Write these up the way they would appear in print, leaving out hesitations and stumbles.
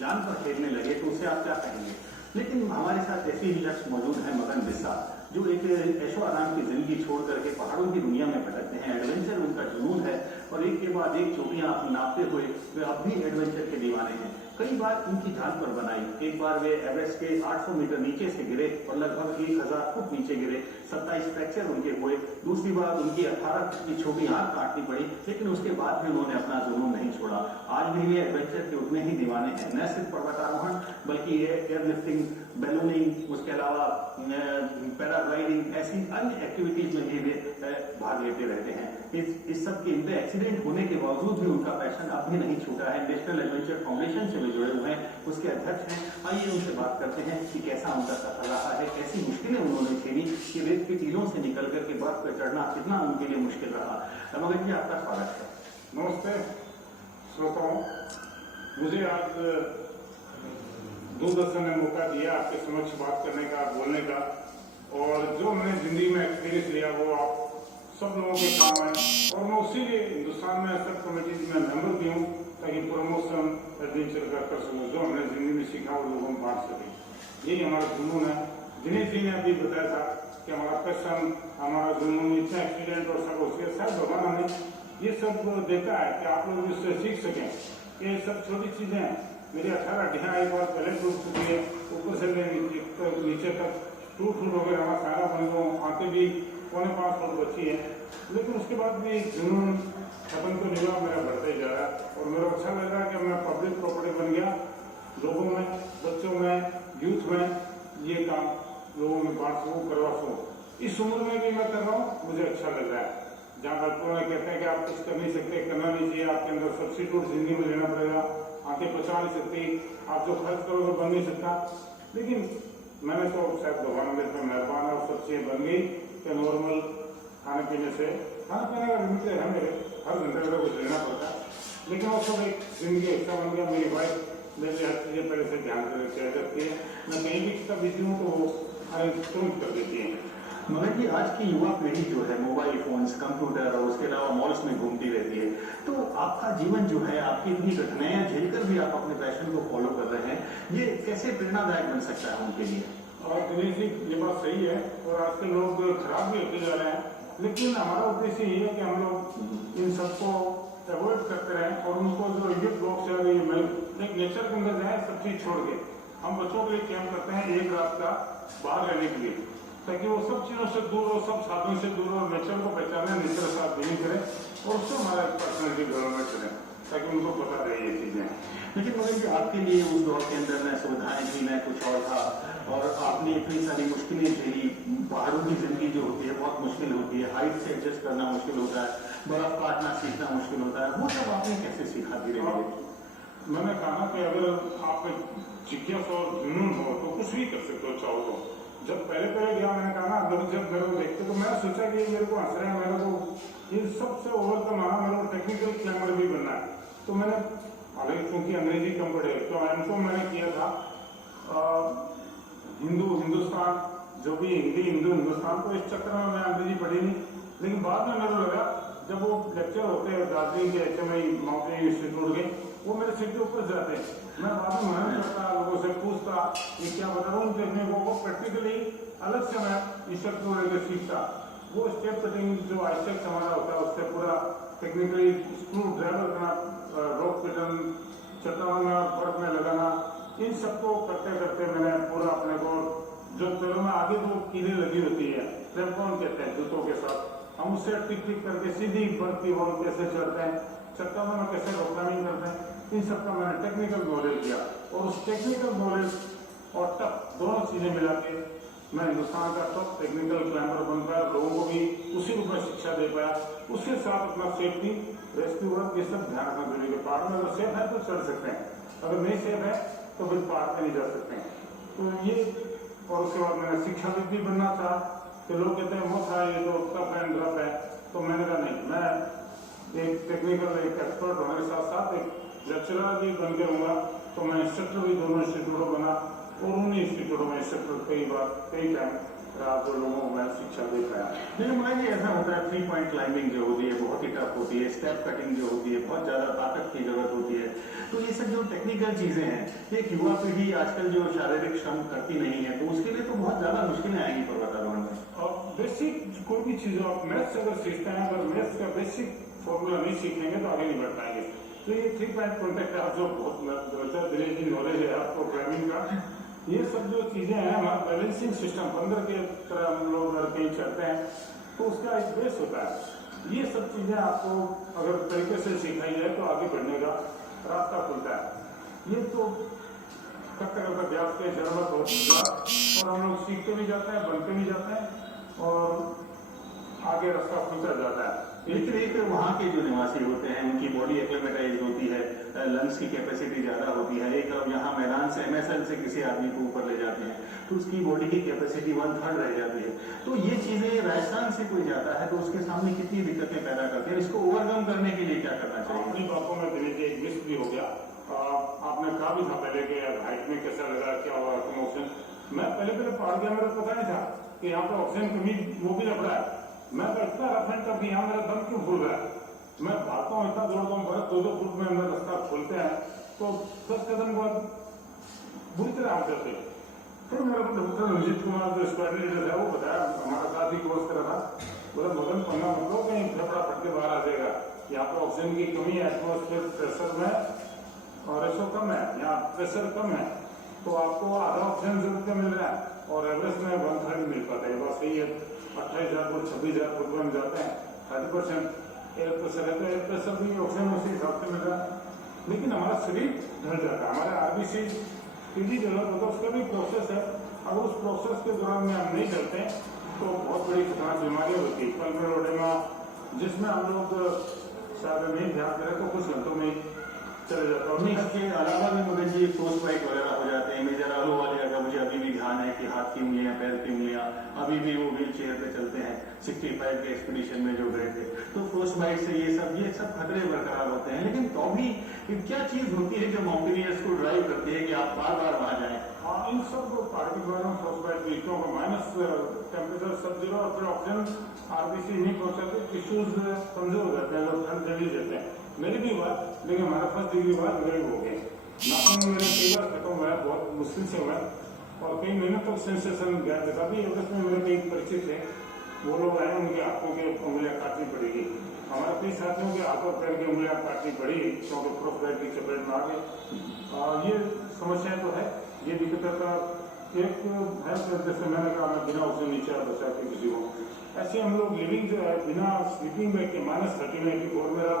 जान पर खेलने लगे तो उसे आप क्या कहेंगे। लेकिन हमारे साथ ऐसे ही शख्स मौजूद है मगन बिस्सा, जो एक ऐशो आराम की जिंदगी छोड़ करके पहाड़ों की दुनिया में भटकते हैं। एडवेंचर उनका जुनून है और एक के बाद एक चोटियां नापते हुए वे अब भी एडवेंचर के दीवाने हैं। कई बार उनकी जान पर बनाई। एक बार वे एवरेस्ट के 800 मीटर नीचे से गिरे और लगभग 1000 फुट नीचे गिरे, 27 फ्रैक्चर उनके हुए। दूसरी बार उनकी 18 फुट की छोटी हाथ काटनी पड़ी, लेकिन उसके बाद भी उन्होंने अपना जुनून नहीं छोड़ा। आज भी वे एडवेंचर के उतने ही दीवाने हैं। न सिर्फ पर्वतारोहण बल्कि ये एयरलिफ्टिंग, बैलूनिंग, उसके अलावा पैराग्लाइडिंग, ऐसी अन्य एक्टिविटीज में भी वे भाग लेते रहते हैं। इस सब के इनके एक्सीडेंट होने के बावजूद भी उनका पैशन अब भी नहीं छूटा है। नेशनल एडवेंचर फाउंडेशन से वे जुड़े हुए हैं, उसके अध्यक्ष हैं। आइए उनसे बात करते हैं कि कैसा उनका सफर रहा है, कैसी मुश्किलें उन्होंने झेली, कि रेत की टीलों से निकल करके बर्फ पर चढ़ना कितना उनके लिए मुश्किल रहा। मगन जी, आपका स्वागत है। नमस्ते श्रोताओं, मुझे आज दूरदर्शन ने मौका दिया आपके समक्ष बात करने का, बोलने का, और जो मैंने जिंदगी में एक्सपीरियंस लिया वो आप सब लोगों के काम है। और मैं उसी लिए हिंदुस्तान में सब कमेटी में मेंबर भी हूँ, ताकि प्रमोशन एडवेंचर कर सकूँ। जो हमने जिंदगी में सीखा वो लोगों में बांट सके, यही हमारा जुनून है। दिनेश जी ने अभी बताया था कि हमारा पैशन, हमारा जुनून, इतना एक्सीडेंट और सब उसके साथ भगवान हमें ये सब देखा है कि आप लोग इससे सीख सकें। ये सब छोटी चीजें हैं। मेरी 18 हड्डियां एक बार पहले टूट चुकी है, ऊपर से नीचे तक टूट हो गए, हमारा सारा बन गया, आंखें भी 4.5 फुट बची है। लेकिन उसके बाद भी जुनून खत्म तो नहीं हुआ, मेरा बढ़ते ही जा रहा है। और मेरा अच्छा लग रहा है कि मैं पब्लिक प्रॉपर्टी बन गया, लोगों में, बच्चों में, यूथ में ये काम लोगों में बांट सकूँ, करवा सकूँ। इस उम्र में भी मैं कर रहा हूँ, मुझे अच्छा लग रहा है। जहाँ डॉक्टरों ने कहते हैं कि आप कुछ कर नहीं सकते, करना नहीं चाहिए, आपके अंदर सब्सिट्यूट जिंदगी में लेना पड़ेगा, आंखें पचा नहीं सकती, आप जो खर्च करोगे बन नहीं सकता। लेकिन मैंने तो शायद भगवान मेरे पर मेहरबान है और सब चीजें बन गई कि नॉर्मल खाने पीने से, खाने पीने का लिमिट है मेरे, हर घंटे मेरे कुछ लेना पड़ता है, लेकिन वो सब एक जिंदगी हिस्सा बन गया। मेरी वाइफ मेरे हर चीजें पहले से ध्यान करती है। मैं कहीं भी कितना बिजी हूँ तो वो तुरंत कर देती है। मगर जी, आज की युवा पीढ़ी जो है मोबाइल फोन्स, कंप्यूटर और उसके अलावा मॉल्स में घूमती रहती है, तो आपका जीवन जो है, आपकी इतनी कठिनाइयां झेलकर भी आप अपने पैशन को फॉलो कर रहे हैं, ये कैसे प्रेरणादायक बन सकता है उनके लिए। और दिनेश जी, ये बात सही है और आजकल लोग खराब भी होते जा रहे हैं, लेकिन हमारा उद्देश्य ये है कि हम लोग इन सबको अवॉइड करते रहें और उनको जो यूथ ब्लॉक से एक नेचर के अंदर जाए, सब चीज छोड़ के। हम बच्चों के लिए कैंप करते हैं एक रात का बाहर रहने के लिए, ताकि वो सब चीजों से दूर हो, सब साधनों से दूर हो, नेचर को पहचाने, नेचर के साथ डीलिंग करें और उससे हमारा पर्सनैलिटी डेवलपमेंट करें, ताकि उनको पता रहे ये चीजें। लेकिन मगर जी, आपके लिए उस दौर के अंदर न सुविधाएं थी, न कुछ और था, और आपने इतनी सारी मुश्किलें झेली। पहाड़ों की जिंदगी जो होती है बहुत मुश्किल होती है, हाइट से एडजस्ट करना मुश्किल होता है, बर्फ काटना सीखना मुश्किल होता है, वो सब आपने कैसे सीखा धीरे धीरे। मैंने कहा कि अगर आप जिज्ञासा और जुनून हो तो कुछ भी कर सकते हो, चाहो तो। जब पहले गया, मैंने कहा ना, लोग जब मेरे को देखते तो मैंने सोचा कि मेरे को हंस रहे हैं, मेरे को इन सबसे ओवरकम आना, मेरे को टेक्निकल क्लाइंबर भी बनना है। तो मैंने, हालांकि क्योंकि अंग्रेजी कम पढ़े तो एमकॉम मैंने किया था हिंदुस्तान, जो भी हिंदुस्तान, तो इस चक्कर में मैं अंग्रेजी पढ़ी नहीं। लेकिन बाद में मेरे को लगा, जब वो लेक्चर होते हैं दार्जिलिंग के HMI माउंटेन इंस्टीट्यूट के, वो मेरे सिर के ऊपर जाते हैं, मैं बाद में मेहनत करता, लोगों से पूछता ये क्या बता रहा हूँ, टेक्निकों को प्रैक्टिकली अलग से मैं इंस्ट्रक्टर लेकर सीखता। वो स्टेप कटिंग जो आइसेक्स हमारा होता है, उससे पूरा टेक्निकली स्क्रू ड्राइवर करना, रॉक पैटर्न, चट्टान में बर्फ में लगाना, इन सबको करते करते मैंने पूरा अपने को, जो पैरों में आगे जो कीलें लगी होती है, क्लैंप-ऑन कहते हैं जूतों के साथ, हम उससे टिक करके सीधी बर्फ की वॉल कैसे चढ़ते हैं, चट्टानों में कैसे रॉकलाइनिंग करते हैं, इन सबका मैंने टेक्निकल नॉलेज दिया। और उस टेक्निकल नॉलेज और टफ दोनों चीजें मिला के मैं हिंदुस्तान का टॉप टेक्निकल क्लाइंबर बन पाया, लोगों को भी उसी रूप में शिक्षा दे पाया। उसके साथ अपना सेफ्टी, रेस्क्यू वर्क, ये सब ध्यान रखना जरूरी है। पहाड़ में अगर सेफ है तो चढ़ सकते हैं, अगर नहीं सेफ है तो फिर पहाड़ पे नहीं जा सकते हैं। तो ये, और उसके बाद मैंने शिक्षाविद भी बनना था, कि लोग कहते हैं वो था ये तो टफ एंड रफ है, तो मैंने कहा नहीं, मैं एक टेक्निकल एक एक्सपर्ट होने के साथ साथ एक लेक्चरर भी बन के रहूंगा। तो मैं इंस्ट्रक्टर भी दोनों इंस्टीट्यूटों बना और उन्हीं इंस्टीट्यूटों में इंस्ट्रक्टर कई टाइम जो लोगों को मैं शिक्षा दे पाया। लेकिन मान लीजिए ऐसा होता है 3 पॉइंट क्लाइंबिंग जो होती है बहुत ही टफ होती है, स्टेप कटिंग जो होती है बहुत ज्यादा ताकत की जरूरत होती है। तो ये सब जो टेक्निकल चीजें हैं, एक युवा पीढ़ी आजकल जो शारीरिक श्रम करती नहीं है तो उसके लिए तो बहुत ज्यादा मुश्किलें आएंगी पर्वतारोहण में। और बेसिक कोई भी चीज आप मैथ्स अगर सीखते हैं, अगर मैथ्स का बेसिक फॉर्मूला नहीं सीखेंगे तो आगे नहीं बढ़ पाएंगे। तो ये 3 पॉइंट कॉन्टेक्ट आप जो बहुत दिनेश जी नॉलेज है आपको क्लाइंबिंग का, ये सब जो चीजें हैं हमारा बैलेंसिंग सिस्टम बंदर के तरह हम लोग अगर कहीं चढ़ते हैं तो उसका एक बेस होता है। ये सब चीजें आपको अगर तरीके से सिखाई जाए तो आगे बढ़ने का रास्ता खुलता है। ये तो करते अभ्यास के जरूरत होती है और हम लोग सीखते भी जाते हैं, बनते भी जाते हैं और आगे रास्ता खुलता जाता है। लेकिन एक वहाँ के जो निवासी होते हैं उनकी बॉडी एक्लेमेटाइज होती है, लंग्स की कैपेसिटी ज्यादा होती है। एक अब यहाँ मैदान से MSL से किसी आदमी को ऊपर ले जाते हैं तो उसकी बॉडी की कैपेसिटी 1/3 रह जाती है। तो ये चीजें राजस्थान से कोई जाता है तो उसके सामने कितनी दिक्कतें पैदा करती है, इसको ओवरकम करने के लिए क्या करना चाहिए? अपनी बातों में दिनेश जी एक मिस भी हो गया। आपने कहा भी था पहले कि हाइट में कैसा लगा, क्या हुआ ऑक्सीजन। मैं पहले पहाड़ गया, मेरा पता नहीं था कि यहाँ पर ऑक्सीजन कमी वो भी लग रहा है। मैं तो इतना रफ एंड टफ, यहाँ मेरा दम क्यों फूल रहा है। मैं भागता हूँ, इतना दौड़ता हूँ, बड़ा 2-2 फुट में हम रास्ता खोलते हैं तो 10 कदम बाद बुरी तरह हम चलते। फिर मेरे को डॉक्टर रंजीत कुमार जो स्क्वाड लीडर है वो बताया, हमारा साथ ही कोर्स करा था, बोला मदन पन्ना मतलब कहीं फेफड़ा फट के बाहर आ जाएगा, यहाँ पर ऑक्सीजन की कमी है, एटमोस्फेयर प्रेशर में और ऐसा कम है, यहाँ प्रेशर कम है तो आपको आधा ऑक्सीजन जरूरत का मिल रहा है और एवरेज में 1/3 मिल पाता है। बात सही है। 28,000 फुट 26,000 फुट में हम जाते हैं, 30% एयर प्रेशर है तो एयर प्रेशर भी ऑक्सीजन उसी हिसाब से मिल रहा है। लेकिन हमारा शरीर ढल जाता है, हमारा RBC तेजी डेवलप होता है, उसका भी प्रोसेस है। अगर उस प्रोसेस के दौरान में हम नहीं चलते तो बहुत बड़ी खतरनाक बीमारियां होती है, पल्मोनरी एडेमा, जिसमें हम लोग शायद नहीं ध्यान दे रहे तो कुछ घंटों में चले जाता है। इसके अलावा भी मगर जी फ्रोस्ट बाइट वगैरह हो जाते हैं। मेजर आलू वाले का मुझे अभी भी ध्यान है कि हाथ की उंगलियां, पैर की उंगलियां अभी भी वो व्हील चेयर पे चलते हैं। 65 के एक्सपीडिशन में जो गए थे तो फ्रोस्ट बाइट से ये सब खतरे बरकरार होते हैं। लेकिन तो भी क्या चीज होती है जो माउंटेनियर्स को ड्राइव करती है कि आप बार बार वहां जाएं? हाँ, इन सब पार्टी द्वारा फ्रोस्ट बाइट बीचों को माइनस टेम्परेचर सब जीरो और फिर ऑक्सीजन RBC नहीं पहुंचाते, टिश्यूज कमजोर हो जाते हैं, लोग ठंड चली जाते हैं। मेरी भी हुआ, लेकिन हमारा फर्स्ट डिग्री हुआ गरीब हो गए, नाखून मेरे कई बार खत्म हुआ, बहुत मुश्किल से हुआ और कई महीनों तक सेंसेशन गया था। अभी अगस्त में मेरे कई परिचित थे, वो लोग आए, उनके हाथों की उंगलियां काटनी पड़ेगी। हमारे कई साथियों के हाथों पैर की उंगलियां काटनी पड़ी क्योंकि फ्रोस्ट बाइट की चपेट में आ गए। ये समस्याएं तो है, ये दिक्कत का एक है। जैसे मैंने कहा, मैं बिना ऑक्सीजन नीचे आ बचा के किसी को, ऐसे हम लोग लिविंग जो है बिना स्लीपिंग बैग के -39 और मेरा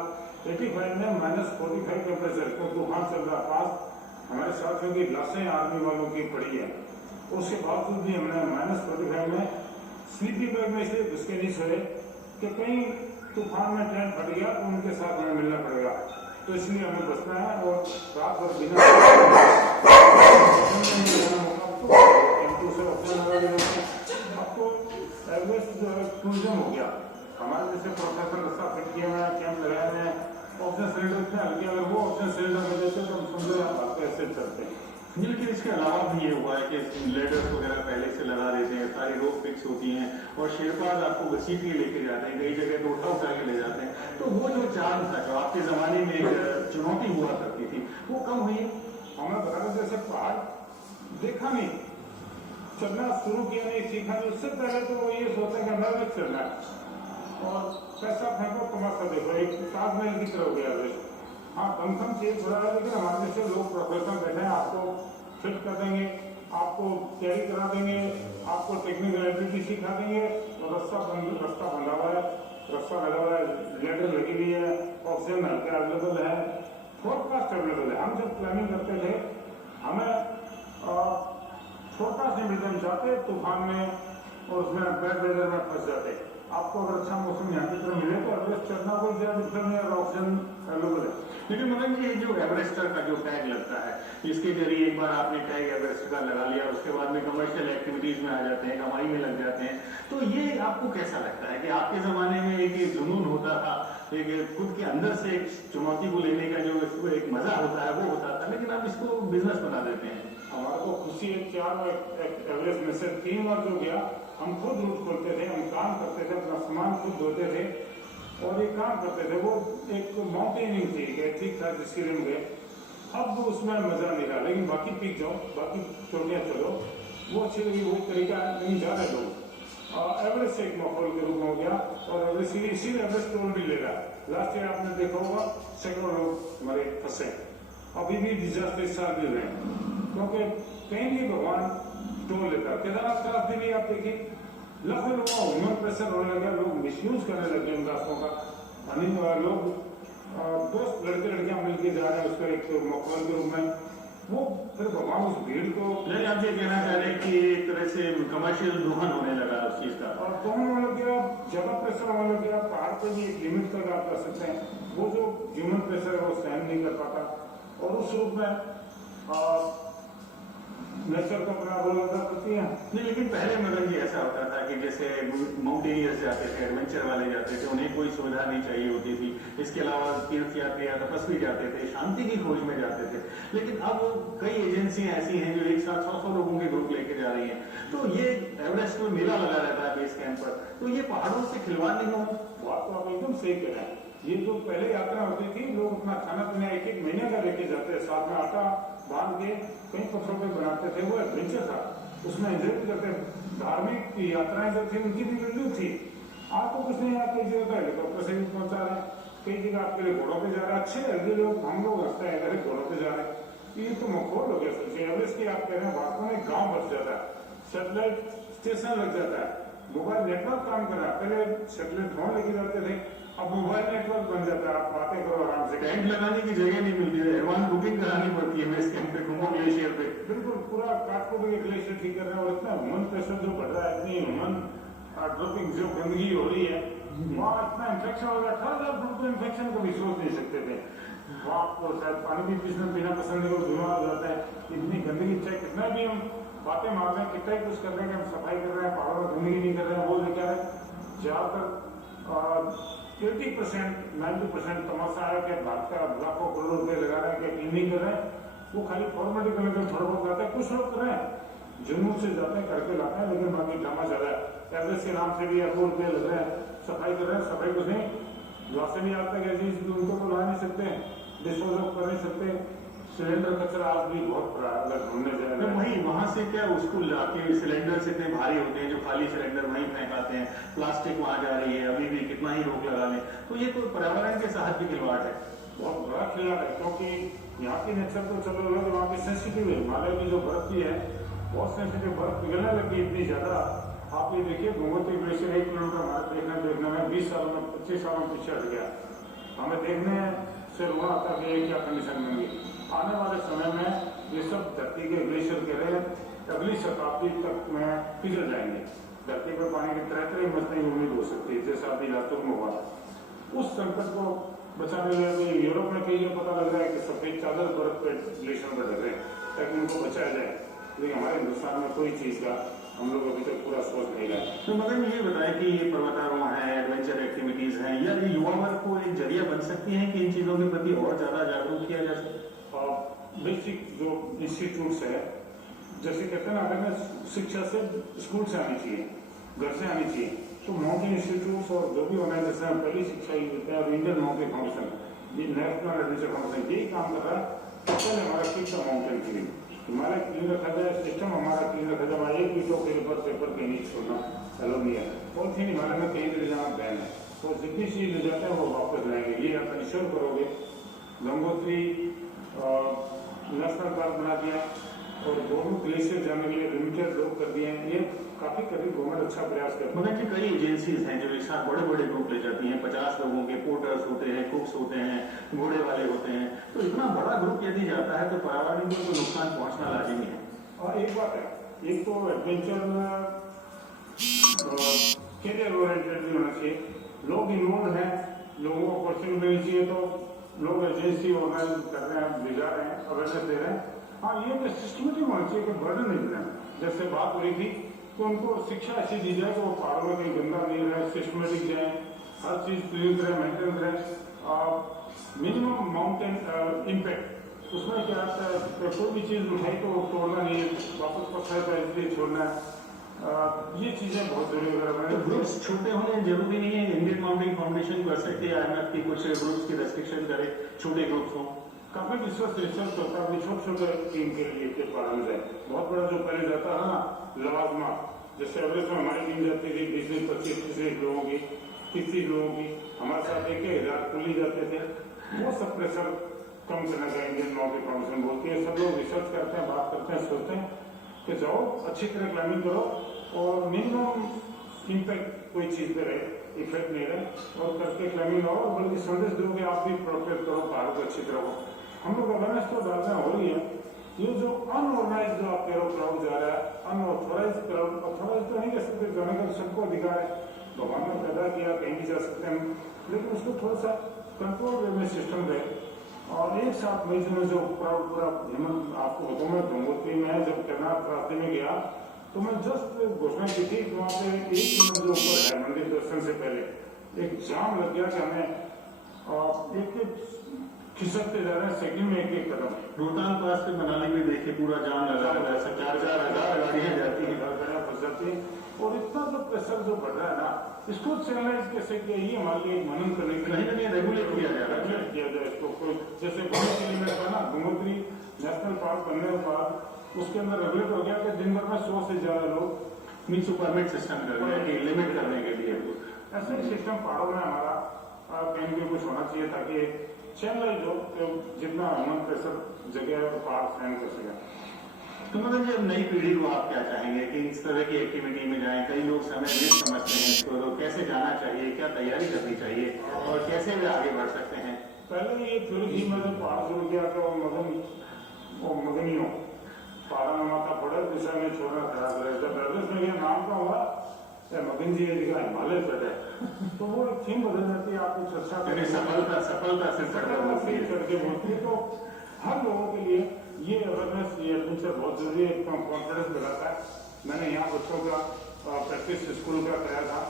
85 में -45 टेम्परेचर, क्योंकि तूफान चल रहा पास, हमारे साथियों की लाशें आर्मी वालों की पड़ी है, उसके बावजूद भी हमने -45 में स्लीपिंग बैग में इसलिए घुस के नहीं सोए कि कहीं तूफान में टेंट फट गया तो उनके साथ हमें मिलना पड़ेगा, तो इसलिए हमें बचना है। और रात भर बिना आपको एवरेस्ट जो है टूरिज्म हो गया। हमारे जैसे प्रोफेसर रास्ता फिट किए हुए हैं, कैंप लगाए हुए हैं, ऑक्सीजन सिलेंडर इतने हल्के, अगर वो ऑक्सीजन सिलेंडर में देते तो हम समझो आप ऐसे चलते हैं। लेकिन इसके अलावा भी ये हुआ है कि लेडर्स वगैरह पहले से लगा देते हैं, सारी रोप फिक्स होती हैं और शेरपाज आपको घसीट के लेके जाते हैं, कई जगह तो उठा के ले जाते हैं। तो वो जो चांद था जो आपके जमाने में एक चुनौती हुआ करती थी वो कम हुई है। हमें बताया जैसे पहाड़ देखा नहीं, चलना शुरू किया नहीं, सीखा नहीं, उससे पहले तो वो ये सोचते हैं कि हमें चलना है और पैसा फेंको तमाशा देखो, एक ताजमहल की तरह हो गया। हाँ, दमखम चेंज हो रहा है, लेकिन हमारे जैसे लोग प्रोफेशनल बैठे हैं, आपको फिट कर देंगे, आपको कैरी करा देंगे, आपको टेक्निकल एबिलिटी सिखा देंगे। रास्ता बंधा हुआ है, रास्ता लगा हुआ है, लेटर लगी हुई है, ऑक्सीजन हल्के अवेलेबल है, फोरकास्ट अवेलेबल है। हम जब प्लानिंग करते थे हमें फोरकास्ट नहीं मिलते, हम जाते तूफान में और उसमें बैड वेदर में फंस जाते। आपको अगर अच्छा मौसम यहाँ की तरह मिले तो एवरेस्ट चढ़ना कोई ज्यादा दिक्कत नहीं है, ऑक्सीजन अवेलेबल है। लेकिन मतलब ये जो एवरेस्टर का जो टैग लगता है, इसके जरिए एक बार आपने टैग एवरेस्ट का लगा लिया, उसके बाद में कमर्शियल एक्टिविटीज में आ जाते हैं, कमाई में लग जाते हैं, तो ये आपको कैसा लगता है कि आपके जमाने में एक जुनून होता था, एक खुद के अंदर से एक चुनौती को लेने का जो एक मजा होता है वो होता था, लेकिन आप इसको बिजनेस बना देते हैं? हमारे को खुशी है 4 एवरेस्ट में से 3 बार जो गया, हम खुद रूट खोलते थे, हम काम करते थे, अपना सामान खुद धोते थे और ये काम करते थे। वो एक माउंटेनिंग थी, ठीक था जिसके लिए हम गए। अब उसमें मजा नहीं रहा, लेकिन बाकी पीक जाओ, बाकी चोटियाँ चलो, वो अच्छी लगी। वो तरीका नहीं जा रहे लोग। एवरेस्ट एक माहौल के रूप में हो गया और एवरेस्ट इसी एवरेस्ट टोल भी ले रहा है। लास्ट ईयर आपने देखा होगा सैकड़ों लोग हमारे फंसे, अभी भी डिजास्टर इस साल भी रहे, क्योंकि कहीं भी भगवान टोल लेता है। केदारनाथ का रास्ते भी आप देखिए, लाखों लोगों का ह्यूमन प्रेशर होने लगा, लोग मिसयूज करने लगे उन रास्तों का। लोग दोस्त लड़के लड़कियां मिलकर जा रहे हैं उसका एक माहौल के रूप में, वो फिर भगवान उस भीड़ को। नहीं, आप ये कहना चाह रहे हैं कि एक तरह से कमर्शियल दोहन होने लगा उस चीज का, और दोहन होने लग गया, ज्यादा प्रेशर होने लग गया। पहाड़ पे भी एक लिमिट तक आप कर सकते हैं, वो जो ह्यूमन प्रेशर है वो सहन नहीं कर पाता और उस रूप में नेचर को अपना रोल अदा करती है। नहीं, लेकिन पहले मदन जी ऐसा होता था कि जैसे माउंटेनियर्स जाते थे, एडवेंचर वाले जाते थे, उन्हें कोई सुविधा नहीं चाहिए होती थी। इसके अलावा तीर्थयात्री या तपस्वी जाते थे, शांति की खोज में जाते थे। लेकिन अब कई एजेंसियां ऐसी हैं जो एक साथ 100 लोगों के ग्रुप लेके जा रही हैं। तो ये एवरेस्ट में मेला लगा रहता है बेस कैंप पर, तो ये पहाड़ों से खिलवाड़ नहीं हो। बात तो आप एकदम सही कह रहे हैं। ये जो पहले यात्रा होती थी, लोग अपना खाना पीना 1-1 महीने का लेके जाते, साथ में आटा बांध के कई पत्थरों पे बनाते थे, वो एडवेंचर था, उसमें एंजॉय भी करते। धार्मिक यात्राएं जो थी उनकी भी वैल्यू थी। आपको कुछ नहीं, आप कई जगह हेलीकॉप्टर से भी पहुंचा रहे हैं, कई जगह आपके लिए घोड़ों पे जा रहे हैं, अच्छे हेल्दी लोग, हम लोग रास्ते हैं घोड़ों पे जा रहे हैं। ये तो माहौल हो गया सबसे। एवरेस्ट की आप कह रहे हैं, वास्तव में गाँव बच जाता है, सेटेलाइट स्टेशन लग जाता है, मोबाइल नेटवर्क काम कर रहा है। पहले सेटेलाइट फोन लेके जाते थे, अब मोबाइल नेटवर्क बन जाता है, आप बातें करो आराम से। टेंट लगाने की जगह नहीं मिलती है, एडवांस बुकिंग करानी पड़ती है बेस कैंप पे, कुंभो ग्लेशियर पे। बिल्कुल, पूरा काठमांडू के ग्लेशियर ठीक कर रहे हैं और इतना ह्यूमन प्रेशर जो बढ़ रहा है, इतनी ह्यूमन ड्रॉपिंग जो गंदगी हो रही है, वहाँ इतना इन्फेक्शन हो रहा है। 18,000 फुट तो इन्फेक्शन को भी सोच नहीं सकते थे। वहाँ आपको शायद पानी भी पीना पसंद नहीं, और बीमार हो जाता है। इतनी गंदगी, चाहे कितना भी हम बातें मार रहे हैं, कितना ही कुछ कर रहे हैं कि हम सफाई कर रहे हैं, पहाड़ों में गंदगी नहीं कर रहे हैं, वो लेकर ज्यादातर 80%, 90% तमाशा है कि भारत का लाखों करोड़ रुपए लगा रहे हैं कि क्लीनिंग कर रहे हैं। वो खाली फॉर्मेलिटी करने के थोड़ा बहुत जाता है, कुछ लोग कर रहे हैं, जुनून से जाते हैं, करके लाते हैं, लेकिन बाकी ड्रामा ज्यादा है। एवरेस्ट के नाम से भी 1 रुपये लग रहे हैं, सफाई कर रहे हैं, सफाई कुछ नहीं। लाशें भी आज तक ऐसी उनको तो ला नहीं सकते, डिस्पोज ऑफ कर नहीं सकते। सिलेंडर कचरा आज भी बहुत पड़ा है, अगर ढूंढने जाए। वही वहां से क्या उसको लाके सिलेंडर से इतने भारी होते हैं, जो खाली सिलेंडर वहीं फेंकाते हैं, प्लास्टिक वहां जा रही है, अभी भी कितना ही रोक लगा लें। तो ये तो पर्यावरण के साथ भी खिलवाड़ है, बहुत बड़ा खिलवाड़ है। क्योंकि यहाँ की नेचर तो चलो अलग, वहाँ की सेंसिटिव है। हिमालय की जो बर्फ की है बहुत सेंसिटिव, बर्फ पिघलने लगी इतनी ज्यादा। आप ये देखिए, गंगोत्री ग्लेशियर 1 किलोमीटर हमारे देखने में 20 सालों में 25 सालों में पीछे हट गया। हमें देखने से रोना आता है कि क्या कंडीशन बनेगी। आने वाले समय में ये सब धरती के ग्लेशियर कह रहे हैं अगली शताब्दी तक में पिघल जाएंगे। धरती पर पानी की तरह मचने की उम्मीद हो सकती है, जैसा अभी रातों में हुआ। उस संकट को बचाने के लिए यूरोप में कई जगह पता लग रहा है कि सफेद चादर बर्फ पे ग्लेशियर पर ढक रहे हैं ताकि उनको बचाया जाए। लेकिन हमारे हिंदुस्तान में कोई चीज का हम लोग अभी तक पूरा सोच नहीं रहे। तो मगर ये बताएं कि ये पर्वतारोहण है, एडवेंचर एक्टिविटीज हैं, या ये युवा वर्ग को एक जरिया बन सकती है कि इन चीजों के प्रति और ज्यादा जागरूक किया जा सके। बेसिक जो इंस्टीट्यूट्स है, जैसे कहते हैं ना, अगर शिक्षा से स्कूल से आनी चाहिए, घर से आनी चाहिए, तो माउंटेन इंस्टीट्यूट्स और जो भी ऑर्गेनाइजेशन पहली शिक्षा ही देते हैं। इंडियन माउंटेन फाउंडेशन, ये नेशनल एडवेंचर फाउंडेशन यही काम कर रहा है। पहले हमारा किट था माउंटेन क्लीन, हिमालय क्लीन रखा जाए, सिस्टम हमारा क्लीन रखा जाए। हमारे एक ईटों के ऊपर पेपर के नीचे छोड़ना अलाउ नहीं है। पॉलिथीन हिमालय में कहीं ले जाना बैन है, और जितनी चीज ले जाते हैं वो वापस लाएंगे। ये आप इंश्योर करोगे। गंगोत्री नेशनल पार्क बना दिया और दोनों ग्लेशियर जाने के लिए लिमिटेड लोग कर दिए हैं। ये काफी करीब गवर्नमेंट अच्छा प्रयास करती है। मगर कई एजेंसीज हैं जो एक साथ बड़े बड़े ग्रुप ले जाती हैं, 50 लोगों के, पोर्टर्स होते हैं, कुक्स होते हैं, घोड़े वाले होते हैं। तो इतना बड़ा ग्रुप यदि जाता है तो पर्यावरण को तो नुकसान पहुंचना लाजिमी है। और एक बात है, एक तो एडवेंचर कैरियर ओरिएंटेड भी होना चाहिए, लोग इन्वॉल्व हैं, लोगों को अपॉर्चुनिटी मिलनी चाहिए। तो लोग एजेंसी ऑर्गेनाइज कर रहे हैं, भेजा रहे हैं, अवेयरनेस दे रहे हैं। हाँ, ये तो सिस्टमेटिक होना चाहिए कि बर्डन नहीं देना। जैसे बात हो रही थी, तो उनको शिक्षा ऐसी दी जाए कि वो पहाड़ों में कहीं गंदा नहीं रहे, सिस्टमेटिक जाए, हर चीज क्लीन करें, मेंटेन करें, मिनिमम माउंटेन इम्पैक्ट उसमें क्या कोई भी चीज़ उठाई तो तोड़ना नहीं है, वापस पत्थर का इसलिए छोड़ना है। ये चीज़ें बहुत जरूरी है। तो ग्रुप्स छोटे होने जरूरी नहीं है, इंडियन माउंटेन फाउंडेशन कर सकते हैं IMF की कुछ ग्रुप्स की रेस्ट्रिक्शन करे, छोटे ग्रुप्स हों। काफी रिसर्च होता है छोटे छोटे टीम के लिए के पालन है। बहुत बड़ा जो पहले जाता है ना लवाजमा, जैसे एवरेज में हमारी टीम जाती थी 20-25-30 लोगों की, 30 लोगों की, हमारे साथ 1,000 कुली जाते थे। वो सब प्रेशर कम करना चाहिए। इंडियन माउंटेन फाउंडेशन बोलती है, सब लोग रिसर्च करते हैं, बात करते हैं, सोचते हैं कि जाओ अच्छी तरह क्लाइंबिंग करो और मिनिमम इम्पैक्ट कोई चीज पे रहे, इफेक्ट नहीं रहे और करके क्लाइंबिंग आओ। बल्कि संदेश दो कि आप भी प्रोटेक्ट करो पहाड़ों को अच्छी तरह हो। हम लोग अवेयरनेस तो डालना हो रही है। ये जो अनऑर्गेनाइज जो आप कह रहे हो क्राउड जा रहा है, अनऑथोराइज क्राउड, ऑथोराइज तो नहीं कह सकते, जाने का सबको अधिकार है, भगवान ने पैदा किया, कहीं भी जा सकते हैं, लेकिन उसको थोड़ा सा कंट्रोल वे में सिस्टम रहे। और एक साथ मई में जो क्राउड पूरा हेमंत आपको बताऊँ, मैं गंगोत्री में जब केदारनाथ रास्ते में गया तो मैं जस्ट घोषणा की थी, वहाँ पे 1 किलोमीटर जो ऊपर है मंदिर दर्शन से पहले एक जाम लग गया कि हमें एक खिसकते जा रहे हैं सेकंड में एक कदम। रोहतांग पास से मनाली में देखिए पूरा जाम लगा हुआ है, 4,000 गाड़ियां जाती हैं, फंस जाती है। और इतना जो प्रेशर जो बढ़ रहा है ना, इसको चैनलाइज कैसे किया, ये हमारे लिए एक मनन करने के कहीं ना कहीं रेगुलेट किया जा रहा है। रेगुलेट किया जाए इसको। कोई जैसे के लिए मैं था ना, गंगोत्री नेशनल पार्क बनने के बाद उसके अंदर रेगुलेट हो गया कि दिन भर में 100 से ज्यादा लोग मीन्स परमिट सिस्टम कर रहे हैं, लिमिट करने के लिए। ऐसे सिस्टम पहाड़ों में हमारा कहीं भी कुछ होना चाहिए ताकि चैनलाइज हो, तो जितना ह्यूमन प्रेशर जगह है तो पहाड़ सहन कर सके। तो मतलब जी अब नई पीढ़ी को आप क्या चाहेंगे कि इस तरह की एक्टिविटी में जाएं? कई लोग समय नहीं समझते हैं इसको, तो कैसे जाना चाहिए, क्या तैयारी करनी चाहिए और कैसे वे आगे बढ़ सकते हैं? पहले ये थ्योरी थी, मैं जब पहाड़ शुरू किया था वो मगनियों पहाड़ा में माथा पड़े दिशा में छोड़ना खराब रहे। जब एवरेस्ट में गया नाम का हुआ मगन जी दिखा हिमालय चढ़ है, तो वो एक थीम बदल जाती है, आपकी चर्चा सफलता से चढ़ बोलती है। तो हर लोगों के लिए ये अवेयरनेस, ये एडवेंचर बहुत जरूरी है, कॉन्फिडेंस दिलाता है। मैंने यहाँ बच्चों का प्रैक्टिस स्कूल का कराया था,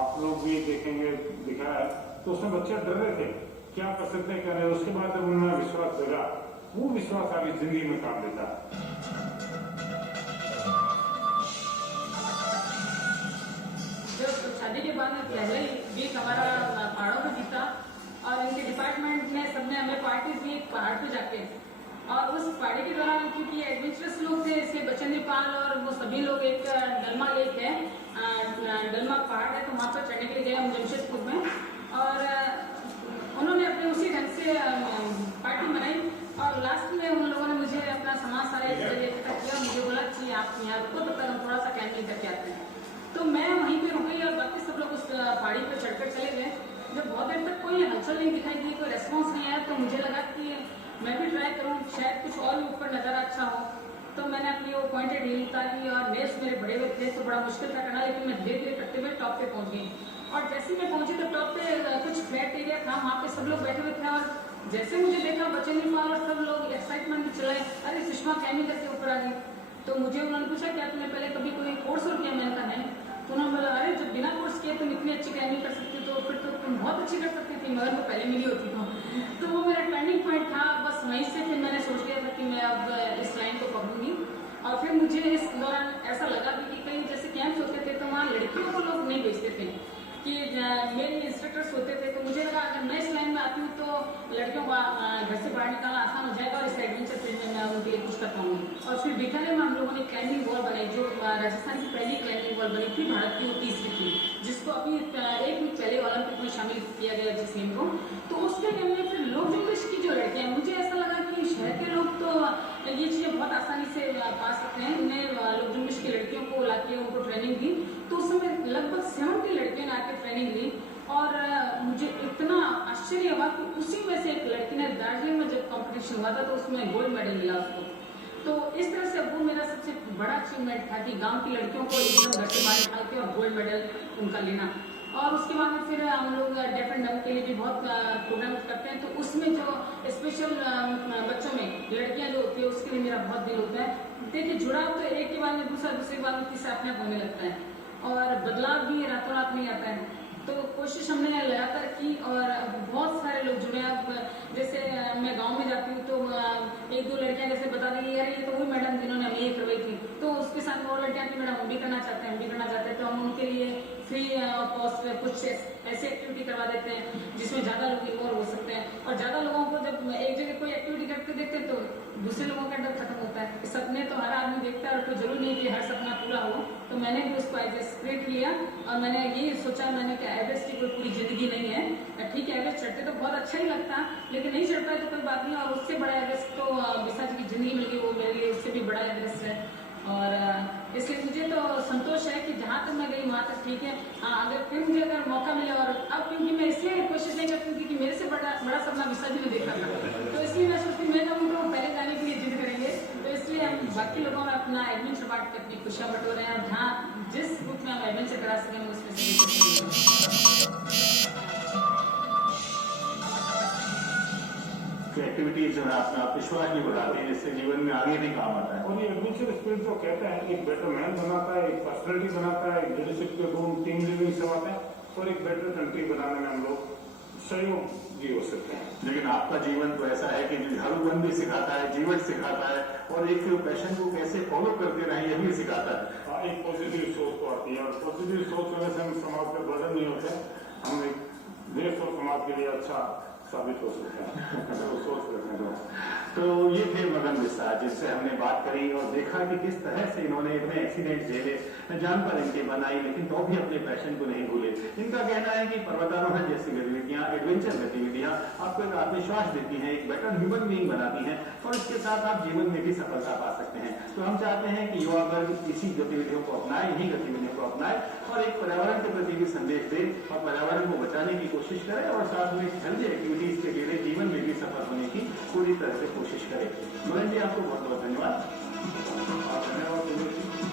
आप लोग भी देखेंगे, दिखाया है, तो उसमें बच्चे डर रहे थे क्या कर सकते हैं क्या नहीं। उसके बाद जब उन्होंने विश्वास जगा, वो विश्वास आगे जिंदगी में काम देता है। शादी के बाद पहले वीक हमारा पहाड़ों में बीता और इनके डिपार्टमेंट ने सबने हमें पार्टीज दी पहाड़ पे जाके। और उस पार्टी के दौरान क्योंकि एडवेंचरस लोग थे, इसलिए बचन नेपाल और वो सभी लोग एक डलमा लेक है, डलमा पहाड़ है, तो वहाँ पर चढ़ने के लिए गए हम जमशेदपुर में। और उन्होंने अपने उसी ढंग से पार्टी मनाई और लास्ट में उन लोगों ने मुझे अपना सामान सारा एक जगह इकट्ठा किया। मुझे बोला कि आप यहाँ रुको, तो हम थोड़ा सा कैंपिंग करके आते हैं। तो मैं वहीं पे रुक गई और बाकी सब लोग उस पहाड़ी पे चढ़कर चले गए। जब बहुत देर तक कोई हलचल नहीं दिखाई दी, कोई रेस्पॉन्स नहीं आया, तो मुझे लगा कि मैं भी ट्राई करूँ, शायद कुछ और भी ऊपर नज़ारा अच्छा हो। तो मैंने अपनी वो पॉइंटेड हील उतारी और नेल्स मेरे बड़े हुए थे तो बड़ा मुश्किल था करना, लेकिन मैं धीरे धीरे करते हुए टॉप पे पहुंच गई। और जैसे मैं पहुंची तो टॉप पे कुछ फ्लैट एरिया था, वहाँ पे सब लोग बैठे हुए थे और जैसे मुझे देखा बचन नेपाल और सब लोग एक्साइटमेंट में चलाए, अरे सुषमा क्लाइंबिंग करके ऊपर आ गई। तो मुझे उन्होंने पूछा क्या तुमने पहले कभी कोई कोर्स और किया? मैंने कहा नहीं। तो उन्होंने बोला अरे जब बिना कोर्स किए तुम इतनी अच्छी क्लाइंबिंग कर सकती तो फिर तो तुम बहुत अच्छी कर सकती थी, मगर वो पहले मिली होती तो वो मेरा टर्निंग पॉइंट था। बस वहीं से फिर मैंने सोच लिया था कि मैं अब इस लाइन को पकड़ूंगी। और फिर मुझे इस दौरान ऐसा लगा भी कि कई जैसे कैंप्स होते थे तो वहाँ लड़कियों को लोग नहीं भेजते थे कि मेरे इंस्ट्रक्टर्स होते थे। तो मुझे लगा अगर मैं इस लाइन में आती हूँ तो लड़कियों को घर से बाहर निकालना आसान हो जाएगा और इस एडवेंचर फील्ड में मैं उनके लिए कुछ कर पाऊंगी। और फिर बीकानेर में हम लोगों ने क्लाइंबिंग वॉल बनाई, जो राजस्थान की पहली क्लाइंबिंग वॉल बनी थी, भारत की वो तीसरी थी, जिसको अभी 1 वीक पहले ओलंपिक में शामिल किया गया जिस गेम को। तो उसके गेम में फिर लोग इंग्लिश की जो लड़कियां, मुझे ऐसा लगा कि शहर के लोग तो ये चीज़ें बहुत आसानी से पा सकते हैं। उन्हें लोग इंग्लिश की लड़कियों को लाके उनको ट्रेनिंग दी, तो उस समय लगभग 70 लड़कियों ने आके ट्रेनिंग ली। और मुझे इतना आश्चर्य हुआ कि उसी में से एक लड़की ने दार्जिलिंग में जब कंपटीशन हुआ था तो उसमें गोल्ड मेडल मिला उसको। तो इस तरह से वो मेरा सबसे बड़ा अचीवमेंट था कि गांव की लड़कियों को एकदम घर से बाहर निकाल के और गोल्ड मेडल उनका लेना। और उसके बाद में फिर हम लोग डेफ एंड डम के लिए भी बहुत प्रोग्राम करते हैं, तो उसमें जो स्पेशल बच्चों में लड़कियां जो होती है उसके लिए मेरा बहुत दिल होता है। देखिए जुड़ाव तो एक के बाद में दूसरा, दूसरे के बाद में तीसरा अपने आप होने लगता है और बदलाव भी रातों रात नहीं आता है। तो कोशिश हमने लगातार की और बहुत सारे लोग जुड़े। अब जैसे मैं गांव में जाती हूँ तो लड़कियां जैसे बता रही है ये तो वही मैडम जिन्होंने हमें ये करवाई थी, तो उसके साथ और लड़कियां की मैडम हम भी करना चाहते हैं, हम भी करना चाहते हैं, तो हम उनके लिए फ्री कॉस्ट में कुछ ऐसी एक्टिविटी करवा देते हैं जिसमें ज्यादा लोग इन्वॉल्व हो सकते हैं। और ज्यादा लोगों को जब एक जगह कोई एक्टिविटी करते देखते हैं तो दूसरे लोगों का डर खत्म होता है। सपने तो हर आदमी देखता है और कोई जरूरी नहीं कि हर सपना पूरा हो, तो मैंने भी उसको एज ए स्क्रिप्ट लिया और मैंने ये सोचा मैंने कि एवरेस्ट की कोई पूरी जिंदगी नहीं है, ठीक है एवरेस्ट चढ़ते तो बहुत अच्छा ही लगता, लेकिन नहीं चढ़ पाए तो कोई बात नहीं, और उससे बड़ा एवरेस्ट तो विसा जी की जिंदगी मिल गई, वो मेरे लिए उससे भी बड़ा एवरेस्ट है। और इसलिए मुझे तो संतोष है कि जहाँ तक मैं गई वहाँ तक ठीक है। हाँ, अगर फिर मुझे अगर मौका मिले, और अब क्योंकि मैं इसलिए कोशिश नहीं करती क्योंकि मेरे से बड़ा सपना विसा जी ने देखा था, तो इसलिए मैं सोचती मैं कहूँ तो पहले जाने के लिए जिद करेंगे, तो इसलिए हम बाकी लोगों में अपना एडवेंचर बांट के अपनी खुशियाँ बटो रहे हैं, और जहाँ जिस ग्रुप में हम एडवेंचर करा सकें उसमें से एक्टिविटीज जो है अपना विश्वास भी बढ़ाते हैं, जिससे जीवन में आगे भी काम आता है। और ये एडवेंचर स्पिरिट जो कहते हैं एक बेटर मैन बनाता है, एक पर्सनैलिटी बनाता है, एक लीडरशिप के गुण, टीम लिविंग से आते हैं, और एक बेटर कंट्री बनाने में हम लोग सहयोगी हो सकते हैं। लेकिन आपका जीवन तो ऐसा है कि झाड़ूबंद भी सिखाता है, जीवन सिखाता है, और एक पैशन को कैसे फॉलो करते रहें यह भी सिखाता है। एक पॉजिटिव सोच तो आती है, और पॉजिटिव सोच होने से हम समाज पर बर्डन नहीं होते, हम एक देश और समाज के लिए अच्छा साबित हो सकते हैं सोच रखने दो। तो ये थे मगन बिस्सा, जिनसे हमने बात करी और देखा कि किस तरह से इन्होंने इतने एक्सीडेंट झेले, जान पर इनके बनाई, लेकिन तो भी अपने पैशन को नहीं भूले। इनका कहना है कि पर्वतारोहण जैसी गतिविधियां, एडवेंचर गतिविधियां आपको एक आत्मविश्वास देती हैं, एक बेटर ह्यूमन बीइंग बनाती हैं, और इसके साथ आप जीवन में भी सफलता पा सकते हैं। तो हम चाहते हैं कि युवा वर्ग इसी गतिविधियों को अपनाए, इन्हीं गतिविधियों को अपनाए, और एक पर्यावरण के प्रति भी संदेश दे और पर्यावरण को बचाने की कोशिश करें, और साथ में हेल्दी एक्टिविटीज के लिए जीवन में भी सफल होने की पूरी तरह से कोशिश करें। मगन जी, आपको बहुत बहुत धन्यवाद। धन्यवाद।